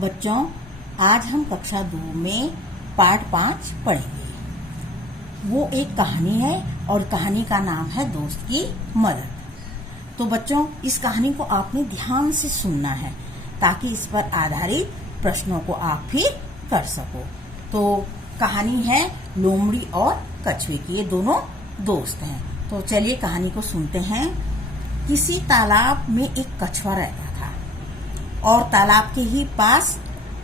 बच्चों, आज हम कक्षा 2 में पाठ 5 पढ़ेंगे। वो एक कहानी है और कहानी का नाम है दोस्त की मदद। तो बच्चों, इस कहानी को आपने ध्यान से सुनना है ताकि इस पर आधारित प्रश्नों को आप फिर कर सको। तो कहानी है लोमड़ी और कछुए की। ये दोनों दोस्त हैं। तो चलिए कहानी को सुनते हैं। किसी तालाब में एक कछुआ रहता था और तालाब के ही पास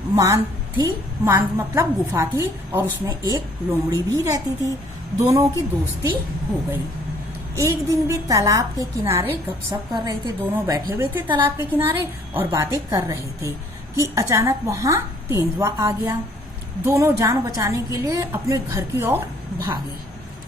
मांद थी। मांद मतलब गुफा थी और उसमें एक लोमड़ी भी रहती थी। दोनों की दोस्ती हो गई। एक दिन भी तालाब के किनारे गपशप कर रहे थे। दोनों बैठे हुए थे तालाब के किनारे और बातें कर रहे थे कि अचानक वहां तेंदुआ आ गया। दोनों जान बचाने के लिए अपने घर की ओर भागे।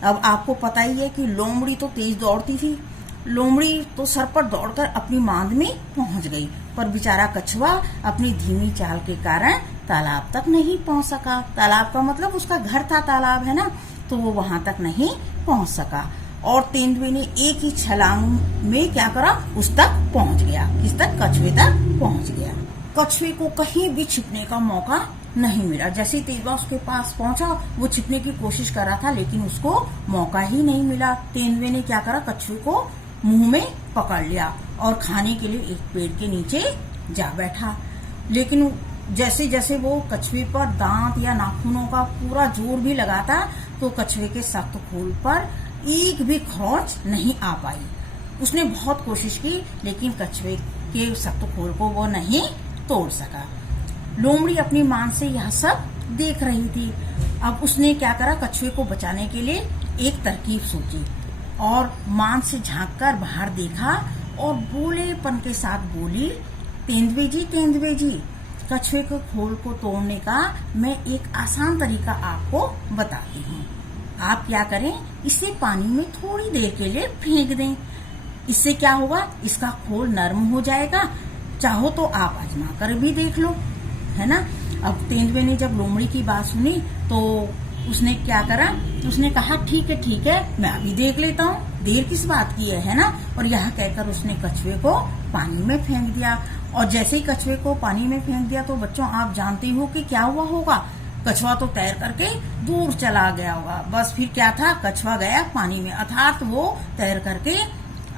अब आपको पता ही है कि लोमड़ी तो तेज दौड़ती थी। लोमड़ी तो सर पर दौड़कर अपनी मांद में पहुंच गई, पर बेचारा कछुआ अपनी धीमी चाल के कारण तालाब तक नहीं पहुंच सका। तालाब का मतलब उसका घर था, तालाब है ना, तो वो वहां तक नहीं पहुंच सका। और तेंदुए ने एक ही छलांग में क्या करा, उस तक पहुंच गया। किस तक? कछुए तक पहुंच गया। कछुए को कहीं भी छिपने का मौका नहीं मिला। जैसे तेंदुआ उसके पास पहुंचा, वो छिपने की कोशिश कर रहा था, लेकिन उसको मौका ही नहीं मिला। तेंदुए ने क्या करा, कछुए को मुंह में पकड़ लिया और खाने के लिए एक पेड़ के नीचे जा बैठा। लेकिन जैसे जैसे वो कछुए पर दांत या नाखूनों का पूरा जोर भी लगाता, तो कछुए के सख्त खोल पर एक भी खरोंच नहीं आ पाई। उसने बहुत कोशिश की, लेकिन कछुए के सख्त खोल को वो नहीं तोड़ सका। लोमड़ी अपनी मान से यह सब देख रही थी। अब उसने क्या करा, कछुए को बचाने के लिए एक तरकीब सोची और मान से झांककर बाहर देखा और भोलेपन के साथ बोली, तेंदुए जी, कछुए के खोल को तोड़ने का मैं एक आसान तरीका आपको बताती हूँ। आप क्या करें, इसे पानी में थोड़ी देर के लिए फेंक दें। इससे क्या होगा, इसका खोल नरम हो जाएगा। चाहो तो आप आजमा कर भी देख लो, है ना। अब तेंदुए ने जब लोमड़ी की बात सुनी तो उसने क्या करा, उसने कहा ठीक है, मैं अभी देख लेता हूँ, देर किस बात की है ना। और यह कहकर उसने कछुए को पानी में फेंक दिया। और जैसे ही कछुए को पानी में फेंक दिया तो बच्चों आप जानते हो कि क्या हुआ होगा। कछुआ तो तैर करके दूर चला गया होगा। बस फिर क्या था, कछुआ गया पानी में, अर्थात वो तैर करके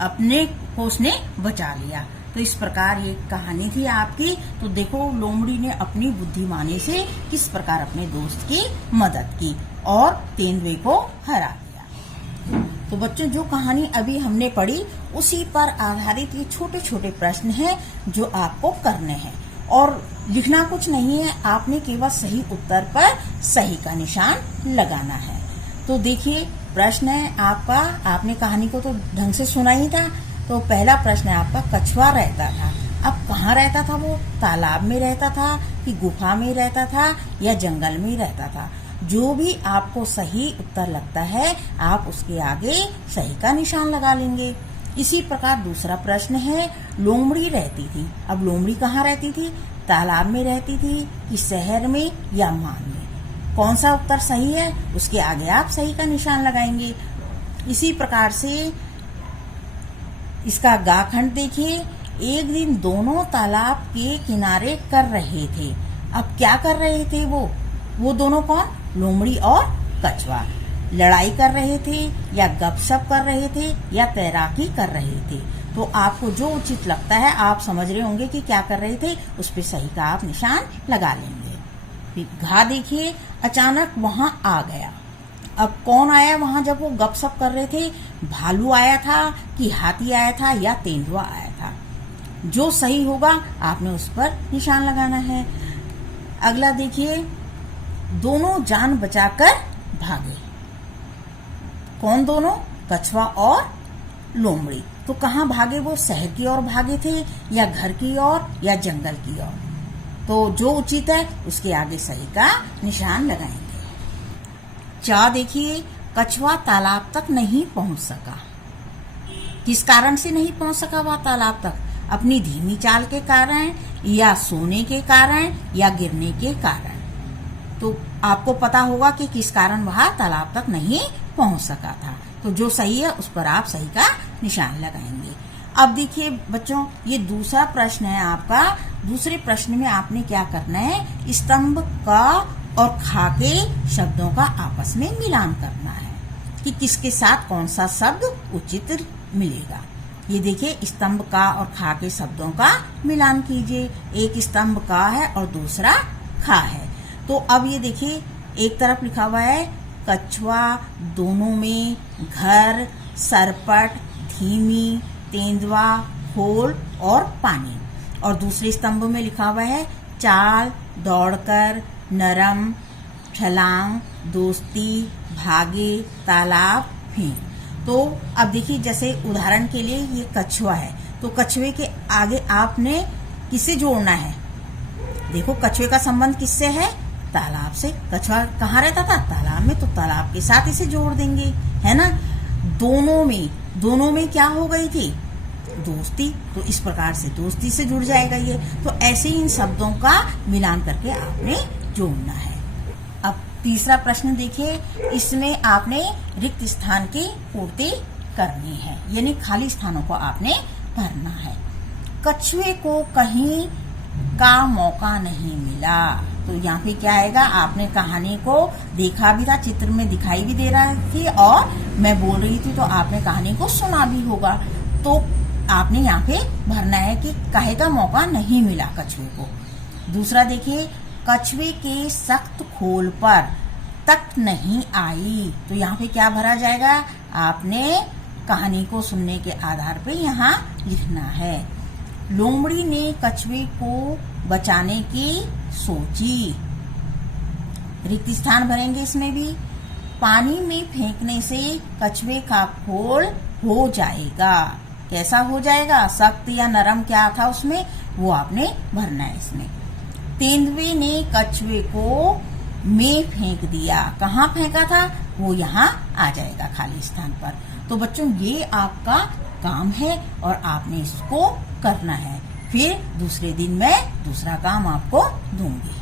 अपने को उसने बचा लिया। तो इस प्रकार ये कहानी थी आपकी। तो देखो लोमड़ी ने अपनी बुद्धिमानी से किस प्रकार अपने दोस्त की मदद की और तेंदुए को हरा दिया। तो बच्चों, जो कहानी अभी हमने पढ़ी उसी पर आधारित ये छोटे छोटे प्रश्न हैं जो आपको करने हैं और लिखना कुछ नहीं है। आपने केवल सही उत्तर पर सही का निशान लगाना है। तो देखिए प्रश्न है आपका, आपने कहानी को तो ढंग से सुना ही था। तो पहला प्रश्न है आपका, कछुआ रहता था। अब कहाँ रहता था वो? तालाब में रहता था कि गुफा में रहता था या जंगल में रहता था? जो भी आपको सही उत्तर लगता है आप उसके आगे सही का निशान लगा लेंगे। इसी प्रकार दूसरा प्रश्न है, लोमड़ी रहती थी। अब लोमड़ी कहाँ रहती थी? तालाब में रहती थी कि शहर में या मान में? कौन सा उत्तर सही है उसके आगे आप सही का निशान लगाएंगे। इसी प्रकार से इसका गा खंड देखिए। एक दिन दोनों तालाब के किनारे कर रहे थे। अब क्या कर रहे थे वो दोनों कौन? लोमड़ी और कछुआ। लड़ाई कर रहे थे या गपशप कर रहे थे या तैराकी कर रहे थे? तो आपको जो उचित लगता है आप समझ रहे होंगे कि क्या कर रहे थे, उस पर सही का आप निशान लगा लेंगे। फिर घा देखिए, अचानक वहां आ गया। अब कौन आया वहां जब वो गपशप कर रहे थे? भालू आया था कि हाथी आया था या तेंदुआ आया था? जो सही होगा आपने उस पर निशान लगाना है। अगला देखिए, दोनों जान बचाकर भागे। कौन दोनों? कछुआ और लोमड़ी। तो कहाँ भागे वो? शहर की ओर भागे थे या घर की ओर या जंगल की ओर? तो जो उचित है उसके आगे सही का निशान लगाएंगे। चा देखिए, कछुआ तालाब तक नहीं पहुंच सका। किस कारण से नहीं पहुंच सका वह तालाब तक? अपनी धीमी चाल के कारण या सोने के कारण या गिरने के कारण? तो आपको पता होगा कि किस कारण वह तालाब तक नहीं पहुंच सका था। तो जो सही है उस पर आप सही का निशान लगाएंगे। अब देखिए बच्चों, ये दूसरा प्रश्न है आपका। दूसरे प्रश्न में आपने क्या करना है, स्तंभ का और खा के शब्दों का आपस में मिलान करना है कि किसके साथ कौन सा शब्द उचित मिलेगा। ये देखिए, स्तंभ का और खा के शब्दों का मिलान कीजिए। एक स्तंभ का है और दूसरा खा है। तो अब ये देखिए, एक तरफ लिखा हुआ है कछुआ, दोनों में, घर, सरपट, धीमी, तेंदुआ, खोल और पानी। और दूसरे स्तंभ में लिखा हुआ है चाल, दौड़कर, नरम, छलांग, दोस्ती, भागे, तालाब, फेंक। तो अब देखिए, जैसे उदाहरण के लिए ये कछुआ है, तो कछुए के आगे आपने किसे जोड़ना है। देखो, कछुए का संबंध किससे है, तालाब से। कछुआ कहाँ रहता था, तालाब में, तो तालाब के साथ इसे जोड़ देंगे, है ना। दोनों में क्या हो गई थी, दोस्ती, तो इस प्रकार से दोस्ती से जुड़ जाएगा ये। तो ऐसे ही इन शब्दों का मिलान करके आपने जोड़ना है। अब तीसरा प्रश्न देखिए, इसमें आपने रिक्त स्थान की पूर्ति करनी है, यानी खाली स्थानों को आपने भरना है। कछुए को कहीं का मौका नहीं मिला, तो यहाँ पे क्या आएगा, आपने कहानी को देखा भी था, चित्र में दिखाई भी दे रहा थी और मैं बोल रही थी, तो आपने कहानी को सुना भी होगा। तो आपने यहाँ पे भरना है कि काहे का मौका नहीं मिला कछुए को। दूसरा देखिए, कछुए के सख्त खोल पर तक नहीं आई, तो यहाँ पे क्या भरा जाएगा, आपने कहानी को सुनने के आधार पे यहाँ लिखना है। लोमड़ी ने कछुए को बचाने की सोची, रिक्त स्थान भरेंगे इसमें भी। पानी में फेंकने से कछुए का खोल हो जाएगा, कैसा हो जाएगा, सख्त या नरम, क्या था उसमें, वो आपने भरना है इसमें। तेंदुए ने कछुए को में फेंक दिया, कहाँ फेंका था, वो यहाँ आ जाएगा खाली स्थान पर। तो बच्चों, ये आपका काम है और आपने इसको करना है। फिर दूसरे दिन मैं दूसरा काम आपको दूंगी।